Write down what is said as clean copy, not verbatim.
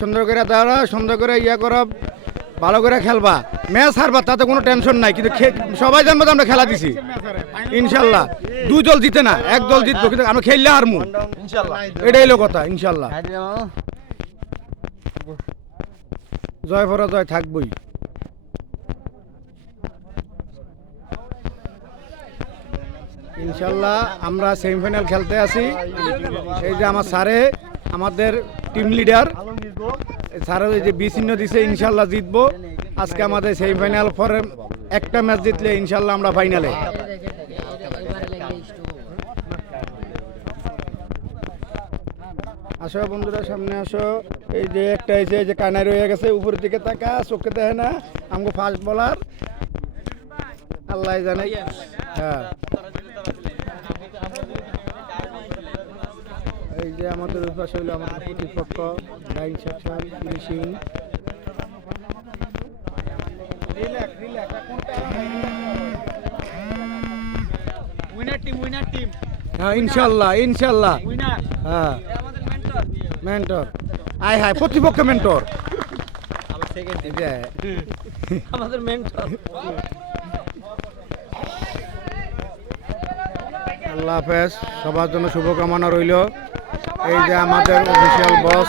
সুন্দর করে দাঁড়া, সুন্দর করে ইয়া করা, ভালো করে খেলবা, ম্যাচ হারবা তাতে কোনো টেনশন নাই, কিন্তু সবাই জানবো আমরা খেলা দিছি ইনশাল্লাহ। দুই দল জিতে না, এক দল জিতবো, কিন্তু আমরা খেললে হারমু এটাই হলো কথা ইনশাল্লাহ। জয় পরাজয় থাকবই। ইনশাল্লাহ আমরা সেমিফাইনাল খেলতে আছি। এই যে আমার স্যারে, আমাদের টিম লিডার স্যারও এই যে বিচিহ্ন দিছে, ইনশাল্লাহ জিতবো। আজকে আমাদের সেমিফাইনাল, পরে একটা ম্যাচ জিতলে ইনশাল্লাহ আমরা ফাইনালে। আসো বন্ধুরা, সামনে আসো। এই যে একটা এসে এই যে কানায় রয়ে গেছে, উপরের দিকে তাকা, চোখে দেখে না, আমাকে ফাস্ট বলার আল্লাহ জানে। হ্যাঁ, এই যে আমাদের পাশে হলো আমাদের প্রতিপক্ষ লাইন সেকশন ফিনিশিং। হ্যাঁ ইনশাল্লাহ ইনশাল্লাহ। হ্যাঁ মেন্টর, আয় হায় প্রতিপক্ষ মেন্টর, আমাদের মেন্টর। আল্লাহ হাফেজ, সবার জন্য শুভকামনা রইল। এই যে আমাদের অফিসিয়াল বস।